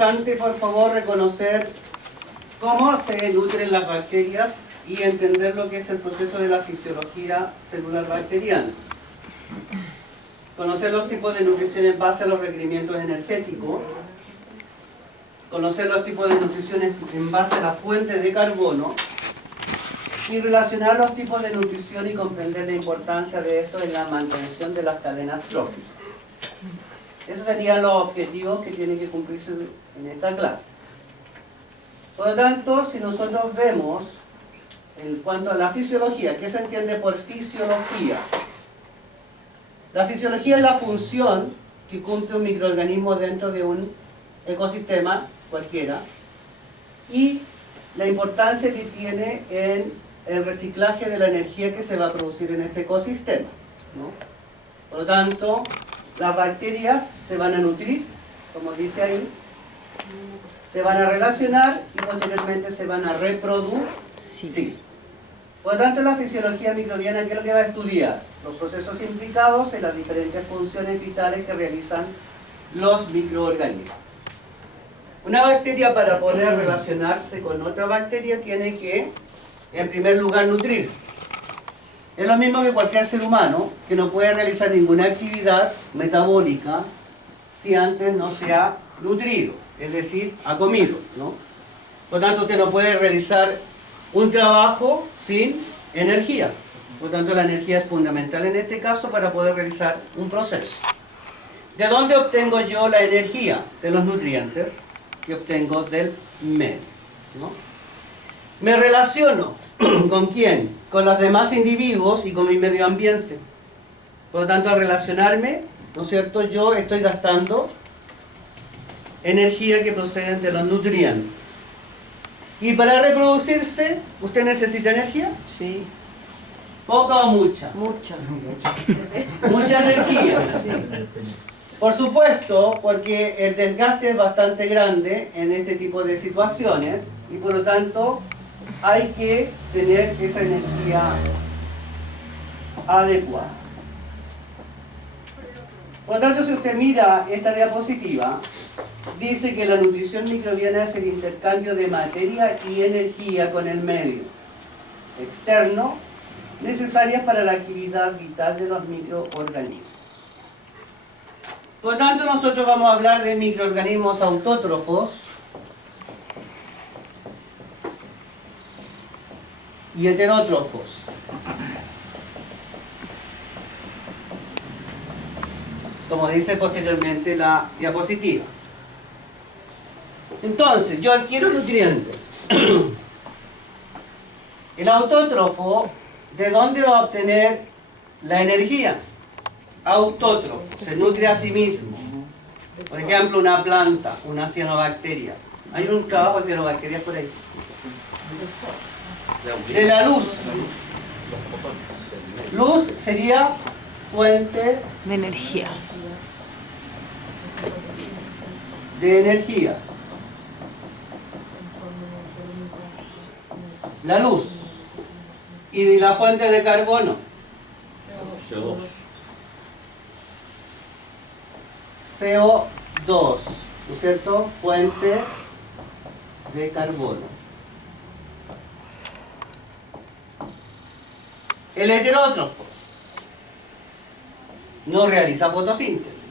importante, por favor, reconocer cómo se nutren las bacterias y entender lo que es el proceso de la fisiología celular bacteriana. Conocer los tipos de nutrición en base a los requerimientos energéticos. Conocer los tipos de nutrición en base a la fuente de carbono. Y relacionar los tipos de nutrición y comprender la importancia de esto en la mantención de las cadenas tróficas. Esos serían los objetivos que tienen que cumplirse en esta clase. Por lo tanto, si nosotros vemos en cuanto a la fisiología, ¿qué se entiende por fisiología? La fisiología es la función que cumple un microorganismo dentro de un ecosistema cualquiera y la importancia que tiene en el reciclaje de la energía que se va a producir en ese ecosistema, ¿no? Por lo tanto, las bacterias se van a nutrir, como dice ahí, se van a relacionar y posteriormente se van a reproducir. Sí. Por lo tanto, la fisiología microbiana, ¿qué es lo que va a estudiar? Los procesos implicados en las diferentes funciones vitales que realizan los microorganismos. Una bacteria, para poder relacionarse con otra bacteria, tiene que, en primer lugar, nutrirse. Es lo mismo que cualquier ser humano, que no puede realizar ninguna actividad metabólica si antes no se ha nutrido, es decir, ha comido, ¿no? Por lo tanto, usted no puede realizar un trabajo sin energía. Por lo tanto, la energía es fundamental en este caso para poder realizar un proceso. ¿De dónde obtengo yo la energía? De los nutrientes que obtengo del medio, ¿no? Me relaciono ¿con quién? Con los demás individuos y con mi medio ambiente. Por lo tanto, al relacionarme, ¿no es cierto?, yo estoy gastando energía que procede de los nutrientes. Y para reproducirse, ¿usted necesita energía? Sí. ¿Poca o mucha? Mucha. Mucha energía. Sí. Por supuesto, porque el desgaste es bastante grande en este tipo de situaciones y por lo tanto hay que tener esa energía adecuada. Por lo tanto, si usted mira esta diapositiva, dice que la nutrición microbiana es el intercambio de materia y energía con el medio externo necesarias para la actividad vital de los microorganismos. Por lo tanto, nosotros vamos a hablar de microorganismos autótrofos y heterótrofos. Como dice posteriormente la diapositiva. Entonces, yo adquiero nutrientes. El autótrofo, ¿de dónde va a obtener la energía? Autótrofo, se nutre a sí mismo. Por ejemplo, una planta, una cianobacteria. Hay un trabajo de cianobacterias por ahí. De la luz. Luz sería fuente De energía. de energía. La luz. Y de la fuente de carbono. CO2, ¿no es cierto? Fuente de carbono. El heterótrofo no realiza fotosíntesis.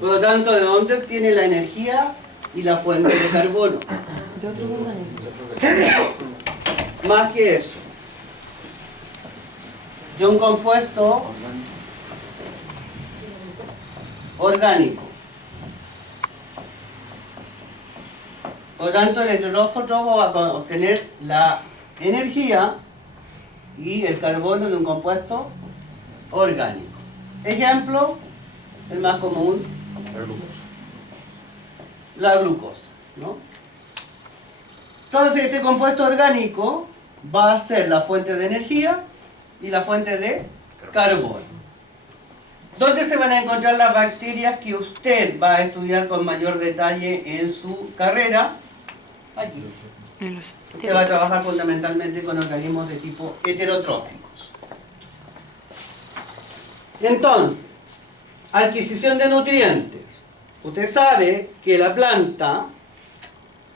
Por lo tanto, ¿de dónde obtiene la energía y la fuente de carbono? De otro organismo. Más que eso, de un compuesto orgánico. Por lo tanto, el heterótrofo va a obtener la energía y el carbono de un compuesto orgánico. Ejemplo, el más común, la glucosa, ¿no? Entonces, este compuesto orgánico va a ser la fuente de energía y la fuente de carbono. ¿Dónde se van a encontrar las bacterias que usted va a estudiar con mayor detalle en su carrera? Aquí. Usted va a trabajar fundamentalmente con organismos de tipo heterotróficos. Entonces, adquisición de nutrientes. usted sabe que la planta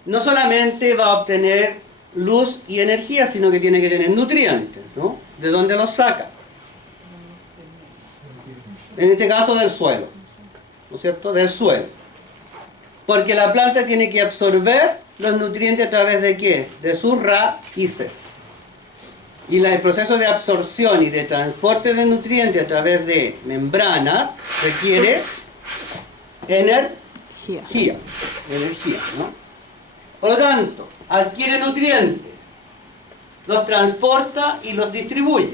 no solamente va a obtener luz y energía, sino que tiene que tener nutrientes, ¿no? ¿De dónde los saca? En este caso del suelo, ¿no es cierto? Del suelo. Porque la planta tiene que absorber los nutrientes a través de ¿qué? De sus raíces. Y el proceso de absorción y de transporte de nutrientes a través de membranas requiere energía, ¿no? Por lo tanto, adquiere nutrientes, los transporta y los distribuye.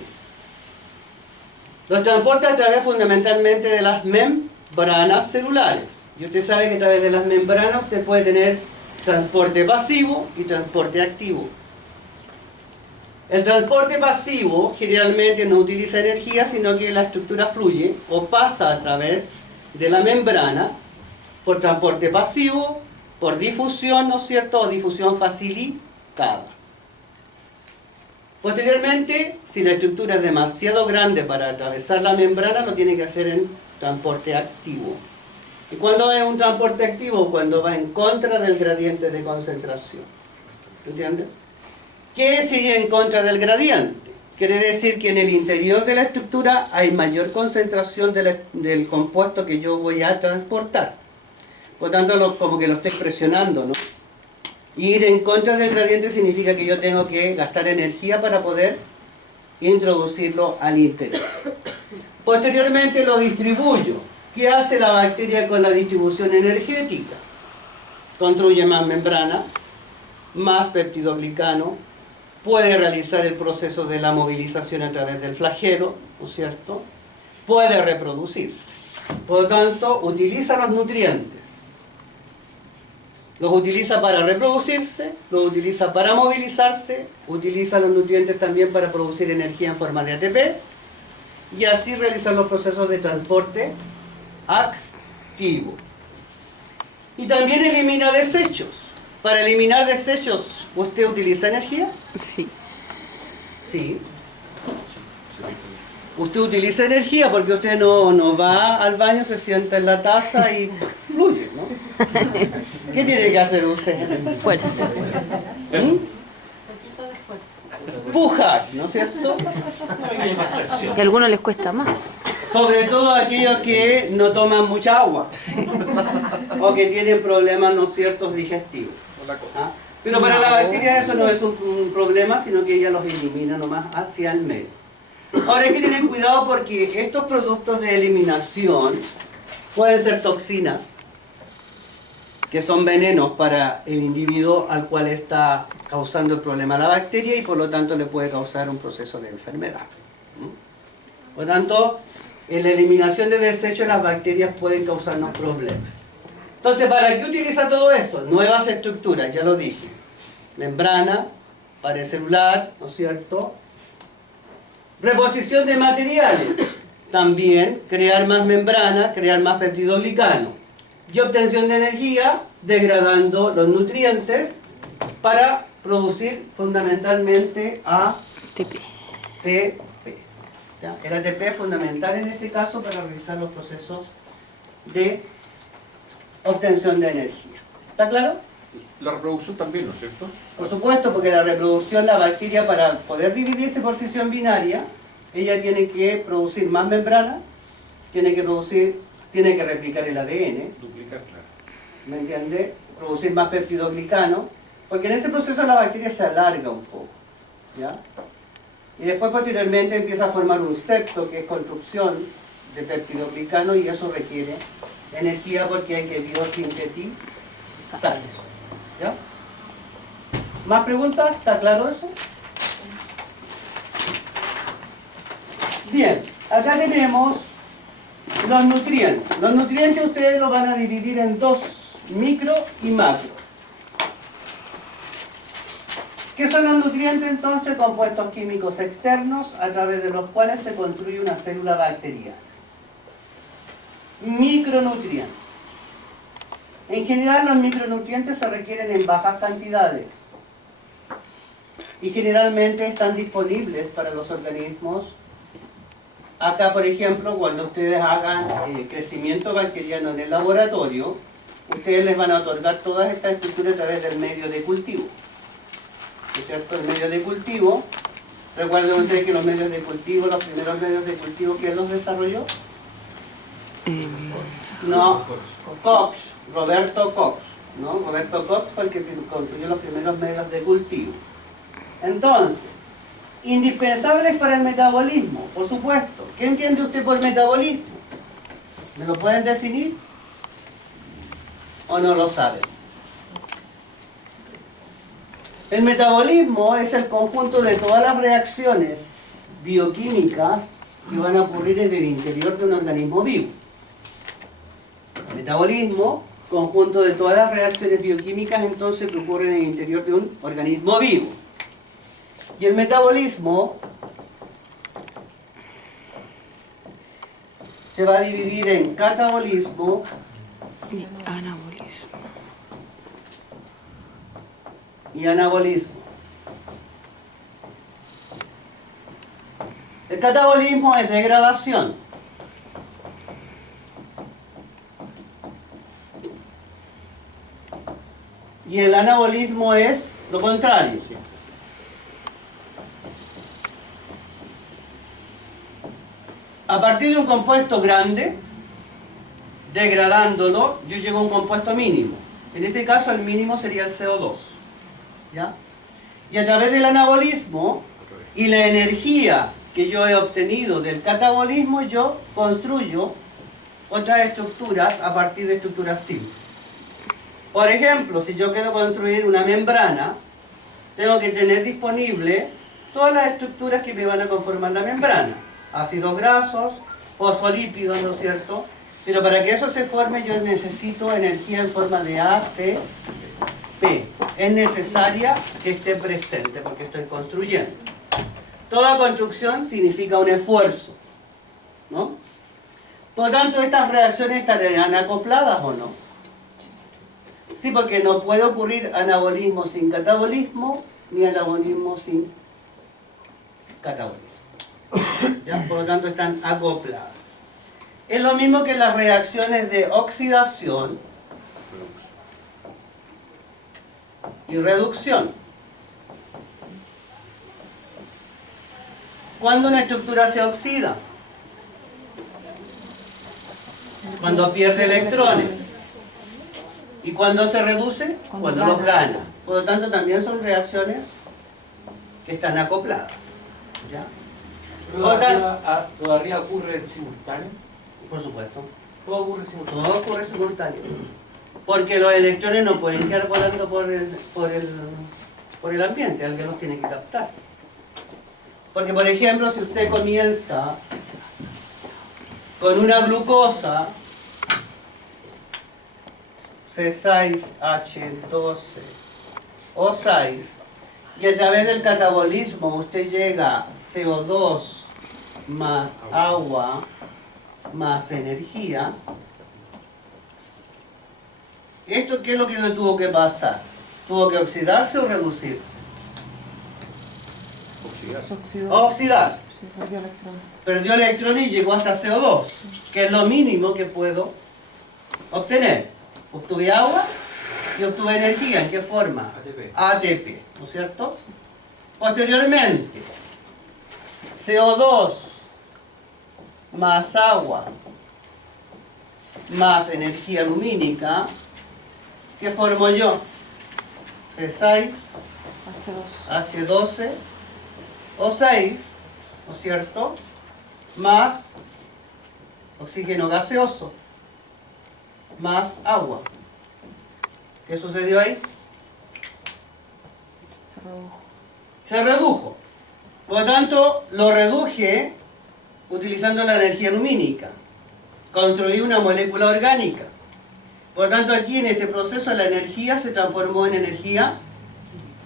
Los transporta a través fundamentalmente de las membranas celulares. Y usted sabe que a través de las membranas usted puede tener transporte pasivo y transporte activo. El transporte pasivo generalmente no utiliza energía, sino que la estructura fluye o pasa a través de la membrana por transporte pasivo, por difusión, ¿no es cierto?, o difusión facilitada. Posteriormente, si la estructura es demasiado grande para atravesar la membrana, lo tiene que hacer en transporte activo. ¿Y cuándo es un transporte activo? Cuando va en contra del gradiente de concentración. ¿Entiendes? ¿Qué sigue en contra del gradiente? Quiere decir que en el interior de la estructura hay mayor concentración del compuesto que yo voy a transportar. Por lo tanto, como que lo estoy presionando, ¿no? Ir en contra del gradiente significa que yo tengo que gastar energía para poder introducirlo al interior. Posteriormente lo distribuyo. ¿Qué hace la bacteria con la distribución energética? Construye más membrana, más peptidoglicano, puede realizar el proceso de la movilización a través del flagelo, ¿no es cierto? Puede reproducirse. Por lo tanto, utiliza los nutrientes. Los utiliza para reproducirse, los utiliza para movilizarse, utiliza los nutrientes también para producir energía en forma de ATP y así realizar los procesos de transporte activo. Y también elimina desechos. Para eliminar desechos, ¿usted utiliza energía? Sí. Sí. Usted utiliza energía porque usted no va al baño, se sienta en la taza y fluye, ¿no? ¿Qué tiene que hacer usted? Fuerza. Pujar, ¿no es cierto? Y a algunos les cuesta más. Sobre todo aquellos que no toman mucha agua o que tienen problemas, ¿no es cierto?, digestivos. ¿Ah? Pero para la bacteria eso no es un problema, sino que ella los elimina nomás hacia el medio. Ahora hay que tener cuidado porque estos productos de eliminación pueden ser toxinas, que son venenos para el individuo al cual está causando el problema la bacteria y por lo tanto le puede causar un proceso de enfermedad. Por lo tanto, en la eliminación de desechos las bacterias pueden causarnos problemas. Entonces, ¿para qué utiliza todo esto? Nuevas estructuras, ya lo dije. Membrana, pared celular, ¿no es cierto? Reposición de materiales. También crear más membrana, crear más peptidoglicano. Y obtención de energía, degradando los nutrientes para producir fundamentalmente ATP. ¿Ya? El ATP es fundamental en este caso para realizar los procesos de obtención de energía. ¿Está claro? La reproducción también, ¿no es cierto? Por supuesto, porque la reproducción, la bacteria para poder dividirse por fisión binaria, ella tiene que producir más membrana, tiene que replicar el ADN, Duplicar, claro. ¿me entiende? Producir más peptidoglicano, porque en ese proceso la bacteria se alarga un poco, ¿ya? Y después posteriormente empieza a formar un septo, que es construcción de peptidoglicano, y eso requiere energía porque hay que biosintetizar. ¿Ya? ¿Más preguntas? ¿Está claro eso? Bien, acá tenemos los nutrientes. Los nutrientes ustedes los van a dividir en dos, micro y macro. ¿Qué son los nutrientes entonces? Compuestos químicos externos a través de los cuales se construye una célula bacteriana. Micronutrientes. En general los micronutrientes se requieren en bajas cantidades y generalmente están disponibles para los organismos Acá, por ejemplo, cuando ustedes hagan crecimiento bacteriano en el laboratorio, ustedes les van a otorgar todas estas estructuras a través del medio de cultivo. ¿No es cierto? El medio de cultivo, recuerden ustedes que los medios de cultivo, los primeros medios de cultivo, ¿quién los desarrolló? No, Cox, Roberto Cox, ¿no? Roberto Cox fue el que construyó los primeros medios de cultivo. Entonces, indispensables para el metabolismo, por supuesto. ¿Qué entiende usted por metabolismo? ¿Me lo pueden definir? ¿O no lo saben? El metabolismo es el conjunto de todas las reacciones bioquímicas que van a ocurrir en el interior de un organismo vivo. Metabolismo, conjunto de todas las reacciones bioquímicas entonces que ocurren en el interior de un organismo vivo. Y el metabolismo se va a dividir en catabolismo Y anabolismo. y anabolismo. El catabolismo es degradación. Y el anabolismo es lo contrario. A partir de un compuesto grande, degradándolo, yo llego a un compuesto mínimo. En este caso el mínimo sería el CO2. ¿Ya? Y a través del anabolismo y la energía que yo he obtenido del catabolismo, yo construyo otras estructuras a partir de estructuras simples. Por ejemplo, si yo quiero construir una membrana, tengo que tener disponible todas las estructuras que me van a conformar la membrana. Ácidos grasos, fosfolípidos, ¿no es cierto? Pero para que eso se forme yo necesito energía en forma de ATP. Es necesaria que esté presente porque estoy construyendo. Toda construcción significa un esfuerzo, ¿no? Por lo tanto, estas reacciones estarán acopladas o no. Sí, porque no puede ocurrir anabolismo sin catabolismo, ni anabolismo sin catabolismo. ¿Ya? Por lo tanto, están acopladas. Es lo mismo que las reacciones de oxidación y reducción. ¿Cuándo una estructura se oxida? Cuando pierde electrones. ¿Y cuando se reduce? Cuando los gana. Por lo tanto, también son reacciones que están acopladas. ¿Ya? ¿Todavía ocurre en simultáneo? Por supuesto. Todo ocurre simultáneo. Todo ocurre simultáneo. Porque los electrones no pueden quedar volando por el ambiente, alguien los tiene que captar. Porque, por ejemplo, si usted comienza con una glucosa C6H12O6 y a través del catabolismo usted llega a CO2 más agua más energía. ¿Esto qué es lo que le tuvo que pasar? ¿Tuvo que oxidarse o reducirse? Oxidarse. Perdió electrones y llegó hasta CO2, que es lo mínimo que puedo obtener. Obtuve agua y obtuve energía. ¿En qué forma? ATP, ¿no es cierto? Posteriormente, CO2 más agua más energía lumínica, ¿qué formo yo? C6H12O6, ¿no es cierto? Más oxígeno gaseoso más agua. ¿Qué sucedió ahí? Se redujo. Por lo tanto, lo reduje utilizando la energía lumínica. Construí una molécula orgánica. Por lo tanto, aquí en este proceso la energía se transformó en energía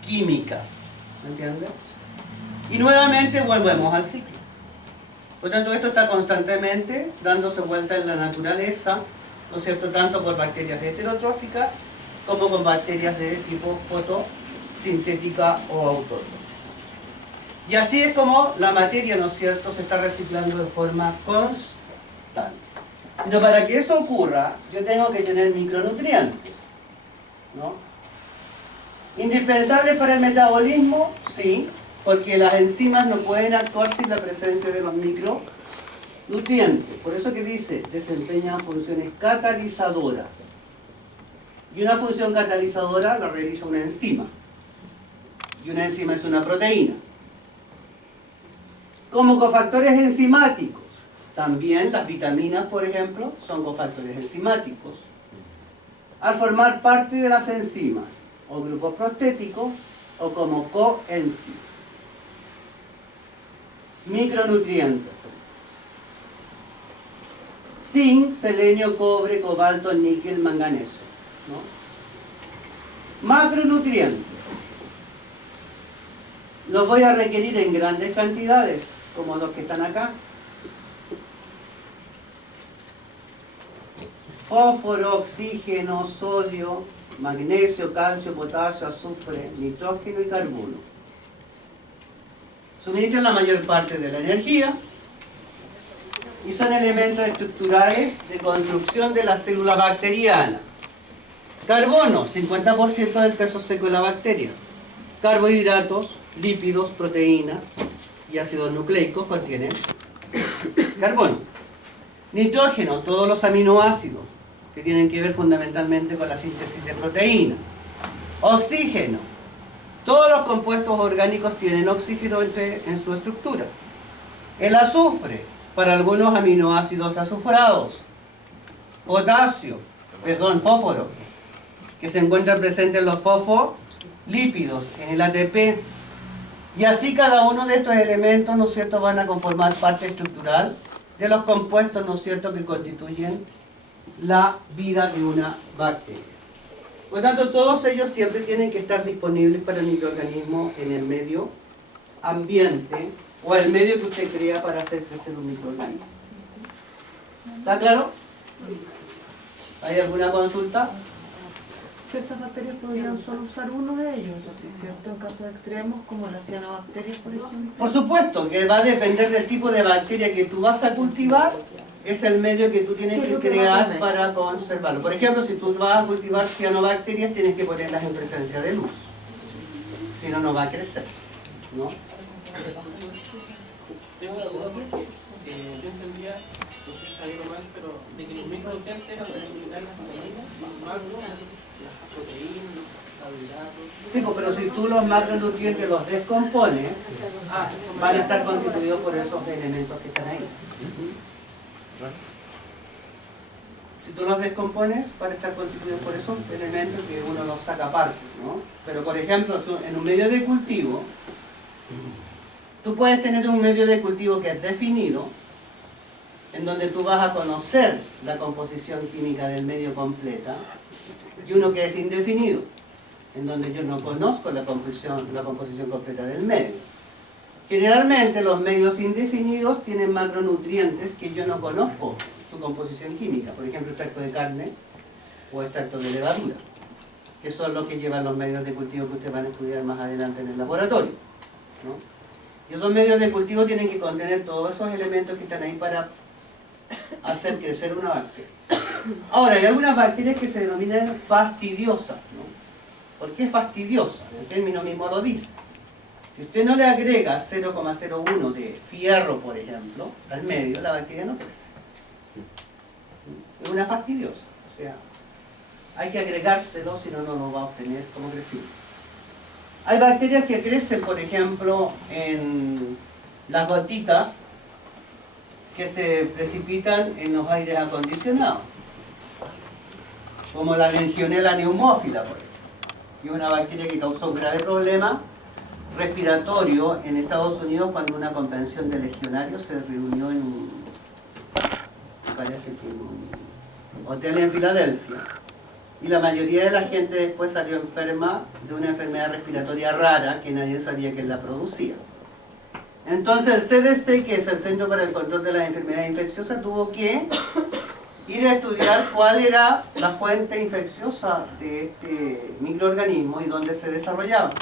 química. ¿Me entiendes? Y nuevamente volvemos al ciclo. Por lo tanto, esto está constantemente dándose vuelta en la naturaleza, ¿no es cierto?, tanto por bacterias heterotróficas como con bacterias de tipo fotosintética o autótrofa. Y así es como la materia, ¿no es cierto?, se está reciclando de forma constante. Pero para que eso ocurra, yo tengo que tener micronutrientes, ¿no? ¿Indispensables para el metabolismo? Sí, porque las enzimas no pueden actuar sin la presencia de los micronutrientes. Por eso que dice, desempeñan funciones catalizadoras. Y una función catalizadora la realiza una enzima. Y una enzima es una proteína. Como cofactores enzimáticos, también las vitaminas, por ejemplo, son cofactores enzimáticos. Al formar parte de las enzimas, o grupos prostéticos, o como coenzimas. Micronutrientes. Zinc, selenio, cobre, cobalto, níquel, manganeso, ¿no? Macronutrientes. Los voy a requerir en grandes cantidades, como los que están acá. Fósforo, oxígeno, sodio, magnesio, calcio, potasio, azufre, nitrógeno y carbono. Suministran la mayor parte de la energía y son elementos estructurales de construcción de la célula bacteriana. Carbono, 50% del peso seco de la bacteria. Carbohidratos, lípidos, proteínas y ácidos nucleicos contienen carbono. Nitrógeno, todos los aminoácidos que tienen que ver fundamentalmente con la síntesis de proteínas. Oxígeno, todos los compuestos orgánicos tienen oxígeno en su estructura. El azufre, para algunos aminoácidos azufrados. Fósforo, que se encuentra presente en los fosfolípidos, en el ATP. Y así cada uno de estos elementos, ¿no es cierto?, van a conformar parte estructural de los compuestos, ¿no es cierto?, que constituyen la vida de una bacteria. Por lo tanto, todos ellos siempre tienen que estar disponibles para el microorganismo en el medio ambiente o el medio que usted crea para hacer crecer un microorganismo. ¿Está claro? ¿Hay alguna consulta? Ciertas bacterias podrían solo usar uno de ellos, o sí, ¿cierto? En casos extremos, como las cianobacterias, por ejemplo. Por supuesto, que va a depender del tipo de bacteria que tú vas a cultivar, es el medio que tú tienes que crear para conservarlo. Por ejemplo, si tú vas a cultivar cianobacterias, tienes que ponerlas en presencia de luz. Si no, no va a crecer, ¿no? Tengo una duda porque yo entendía, no sé si está bien o mal, pero de que los micronutrientes eran para eliminar las vitaminas, los macros, las proteínas, los carbohidratos. Sí, pero si tú los macronutrientes los descompones, van a estar constituidos por esos elementos que están ahí. Si tú los descompones, van a estar constituidos por esos elementos que uno los saca aparte, ¿no? Pero por ejemplo, tú, en un medio de cultivo, tú puedes tener un medio de cultivo que es definido, en donde tú vas a conocer la composición química del medio completa, y uno que es indefinido, en donde yo no conozco la composición completa del medio. Generalmente los medios indefinidos tienen macronutrientes que yo no conozco su composición química, por ejemplo extracto de carne o extracto de levadura, que son los que llevan los medios de cultivo que ustedes van a estudiar más adelante en el laboratorio, ¿no? Y esos medios de cultivo tienen que contener todos esos elementos que están ahí para hacer crecer una bacteria. Ahora, hay algunas bacterias que se denominan fastidiosas, ¿no? ¿Por qué fastidiosa? El término mismo lo dice. Si usted no le agrega 0,01 de fierro, por ejemplo, al medio, la bacteria no crece. Es una fastidiosa, o sea, hay que agregárselo, si no, no lo va a obtener como crecimiento. Hay bacterias que crecen, por ejemplo, en las gotitas que se precipitan en los aires acondicionados, como la Legionella pneumófila, por ejemplo, que es una bacteria que causó un grave problema respiratorio en Estados Unidos cuando una convención de legionarios se reunió en un, parece que en un hotel en Filadelfia, y la mayoría de la gente después salió enferma de una enfermedad respiratoria rara que nadie sabía que la producía. Entonces el CDC, que es el Centro para el Control de las Enfermedades Infecciosas, tuvo que ir a estudiar cuál era la fuente infecciosa de este microorganismo y dónde se desarrollaba.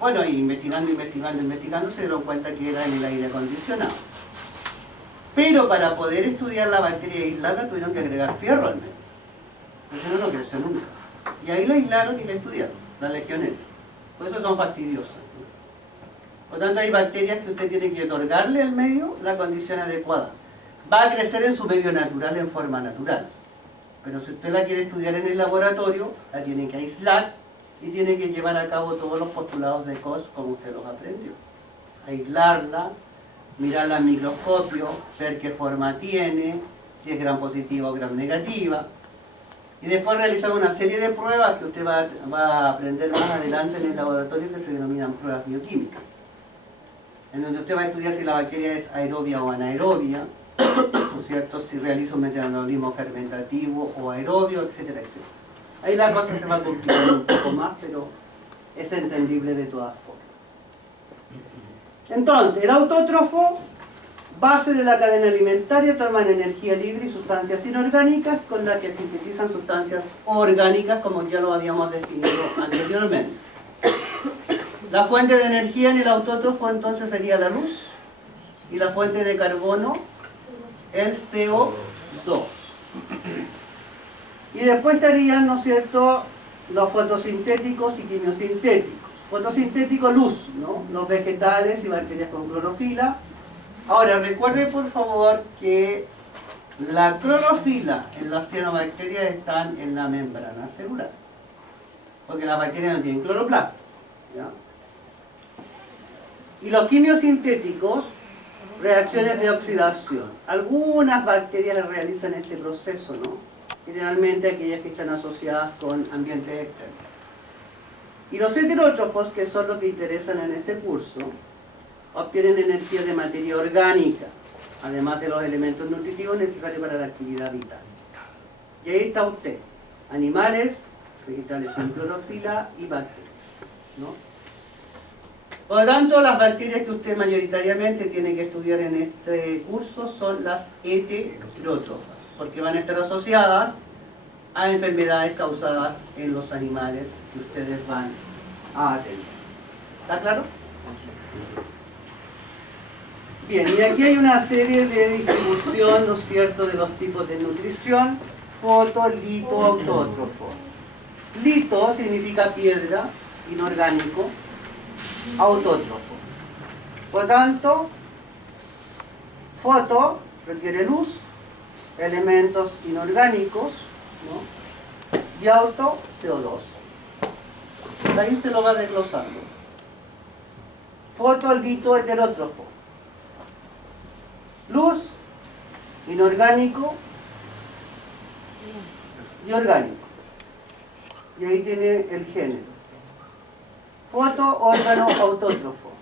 Bueno, y investigando, se dieron cuenta que era en el aire acondicionado. Pero para poder estudiar la bacteria y aislarla tuvieron que agregar fierro al medio. Porque no creció nunca. Y ahí la aislaron y la estudiaron, la legionela. Por eso son fastidiosas. Por lo tanto, hay bacterias que usted tiene que otorgarle al medio la condición adecuada. Va a crecer en su medio natural, en forma natural. Pero si usted la quiere estudiar en el laboratorio, la tiene que aislar y tiene que llevar a cabo todos los postulados de Koch como usted los aprendió. Aislarla, mirarla al microscopio, ver qué forma tiene, si es gram positiva o gram negativa. Y después realizar una serie de pruebas que usted va a aprender más adelante en el laboratorio, que se denominan pruebas bioquímicas. En donde usted va a estudiar si la bacteria es aerobia o anaerobia, ¿no es cierto? Si realiza un metabolismo fermentativo o aerobio, etcétera, etcétera. Ahí la cosa se va a complicar un poco más, pero es entendible de todas formas. Entonces, el autótrofo, base de la cadena alimentaria, toman energía libre y sustancias inorgánicas con las que sintetizan sustancias orgánicas, como ya lo habíamos definido anteriormente. La fuente de energía en el autótrofo entonces sería la luz, y la fuente de carbono, el CO2. Y después estarían, ¿no es cierto?, los fotosintéticos y quimiosintéticos. Fotosintético, luz, ¿no? Los vegetales y bacterias con clorofila. Ahora, recuerde por favor que la clorofila en las cianobacterias están en la membrana celular, porque las bacterias no tienen cloroplasto, ¿ya? Y los quimiosintéticos, reacciones de oxidación. Algunas bacterias realizan este proceso, ¿no? Generalmente aquellas que están asociadas con ambientes externos. Y los heterótrofos, que son los que interesan en este curso, obtienen energía de materia orgánica, además de los elementos nutritivos necesarios para la actividad vital. Y ahí está usted, animales, vegetales con clorofila y bacterias, ¿no? Por lo tanto, las bacterias que usted mayoritariamente tiene que estudiar en este curso son las heterótrofas, porque van a estar asociadas a enfermedades causadas en los animales que ustedes van a atender. ¿Está claro? Bien, y aquí hay una serie de distribución, ¿no es cierto?, de los tipos de nutrición: foto, lito, autótrofo. Lito significa piedra, inorgánico, autótrofo. Por tanto, foto requiere luz, elementos inorgánicos, ¿no?, y auto, CO2. Ahí usted lo va desglosando. Foto, lito, heterótrofo. Luz, inorgánico y orgánico. Y ahí tiene el género. Foto, órgano, autótrofo.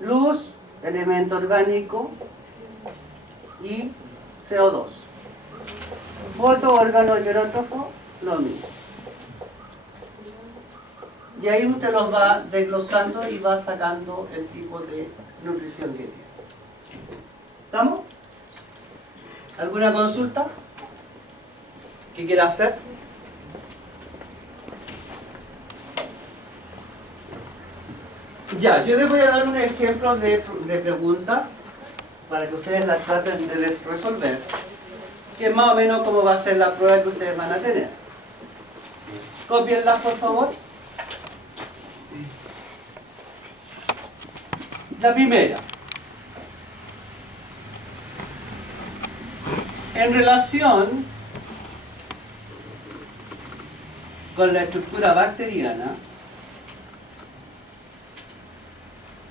Luz, elemento orgánico y CO2. Foto, órgano, heterótrofo, lo mismo. Y ahí usted los va desglosando y va sacando el tipo de nutrición que tiene. ¿Estamos? ¿Alguna consulta que quiera hacer? Ya, yo les voy a dar un ejemplo de preguntas para que ustedes las traten de resolver, que es más o menos cómo va a ser la prueba que ustedes van a tener. Cópienlas, por favor. La primera. En relación con la estructura bacteriana,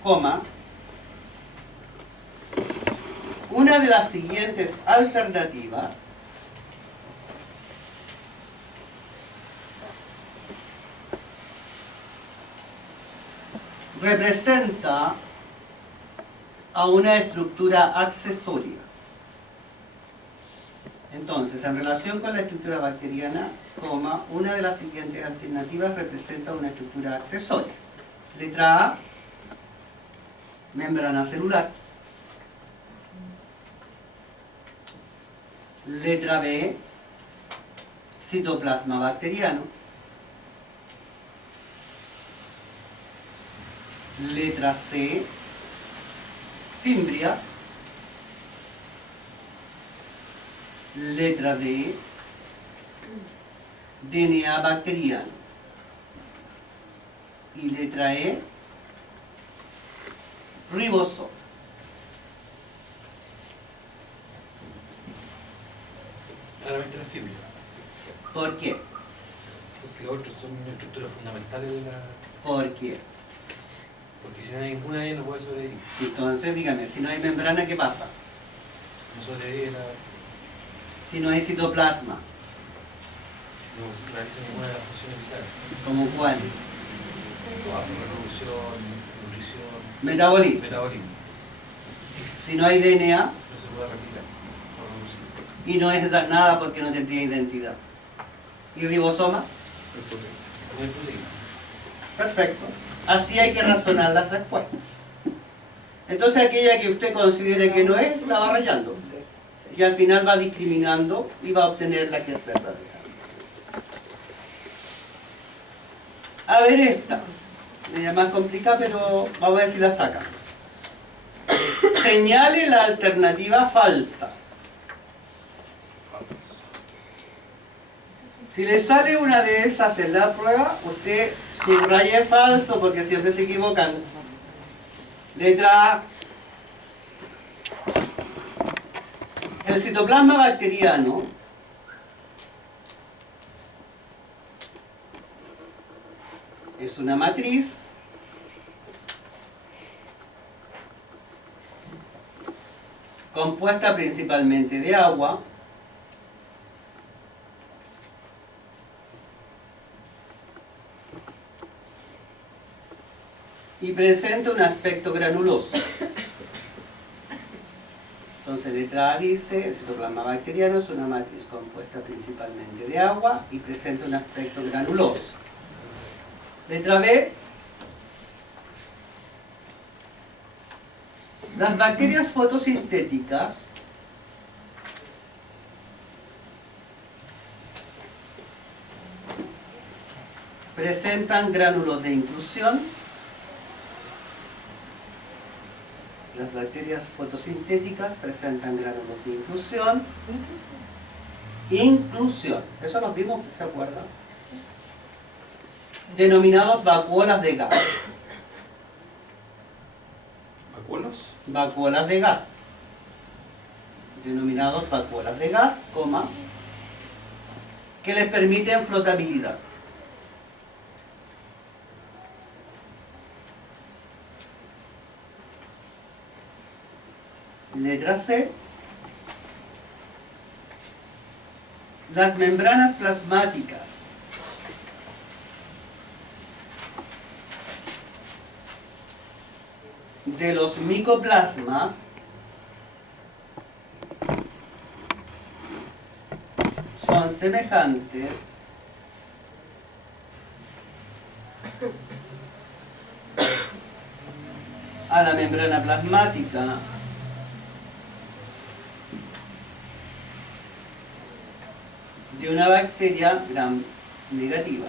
coma, una de las siguientes alternativas representa a una estructura accesoria. Entonces, en relación con la estructura bacteriana, coma, una de las siguientes alternativas representa una estructura accesoria. Letra A, membrana celular. Letra B, citoplasma bacteriano. Letra C, fimbrias. Letra D, DNA bacteriano. Y letra E, ribosomo. Claramente las fibras, ¿Por qué? porque los otros son estructuras fundamentales de la... ¿Por qué? Porque si no hay ninguna de ellas no puede sobrevivir. Entonces, dígame, si no hay membrana, ¿qué pasa? No sobrevive la... Si no hay citoplasma, no realiza ninguna de las funciones vitales. ¿como cuáles? Trabajo, reproducción, nutrición, Metabolismo. metabolismo. Si no hay DNA, No se puede replicar o reproducir. y no es nada porque no tendría identidad. ¿Y ribosoma? No hay proteína. Perfecto. Así hay que razonar las respuestas. Entonces aquella que usted considere que no es, la va rayando. Y al final va discriminando y va a obtener la que es verdadera. A ver esta. Media más complicada, pero vamos a ver si la saca. Señale la alternativa falsa. Si le sale una de esas en la prueba, usted subraya falso porque siempre se equivocan. Letra A. El citoplasma bacteriano es una matriz compuesta principalmente de agua, y presenta un aspecto granuloso. Entonces, letra A dice, el citoplasma bacteriano es una matriz compuesta principalmente de agua y presenta un aspecto granuloso. Letra B, las bacterias fotosintéticas presentan gránulos de inclusión. Las bacterias fotosintéticas presentan gránulos de inclusión. Inclusión. Eso nos vimos, ¿se acuerdan? Denominados vacuolas de gas. ¿Vacuolos? Vacuolas de gas. Denominados vacuolas de gas, coma, que les permiten flotabilidad. Letra C. Las membranas plasmáticas de los micoplasmas son semejantes a la membrana plasmática de una bacteria gram negativa.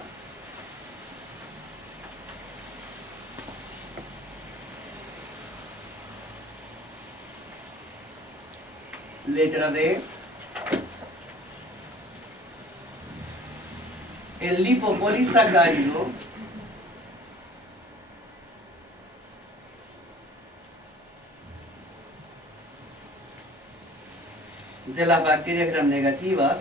Letra D. El lipopolisacárido de las bacterias gram negativas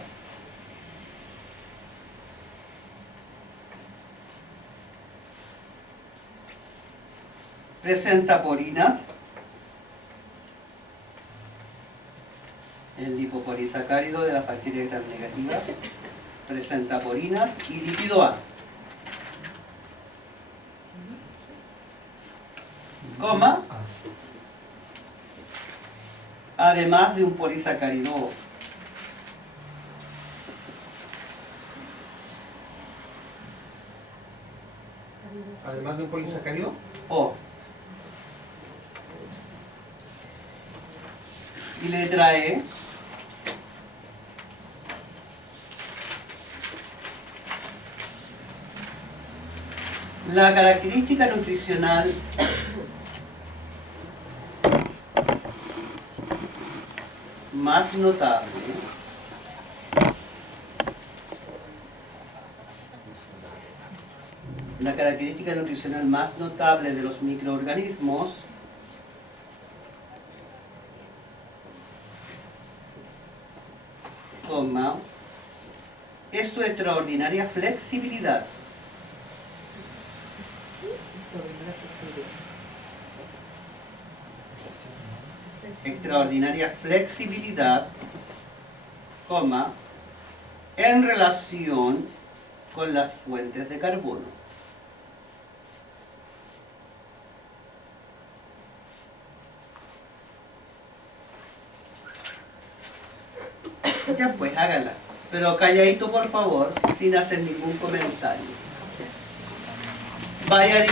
presenta porinas. El lipopolisacárido de las bacterias gram negativas presenta porinas y lípido A. Coma. Además de un polisacárido O. Además de un polisacárido. O. Y letra E. La característica nutricional más notable la característica nutricional más notable de los microorganismos coma, es su extraordinaria flexibilidad. Extraordinaria flexibilidad, coma, en relación con las fuentes de carbono. Ya pues, hágala. Pero calladito, por favor, sin hacer ningún comentario. Vaya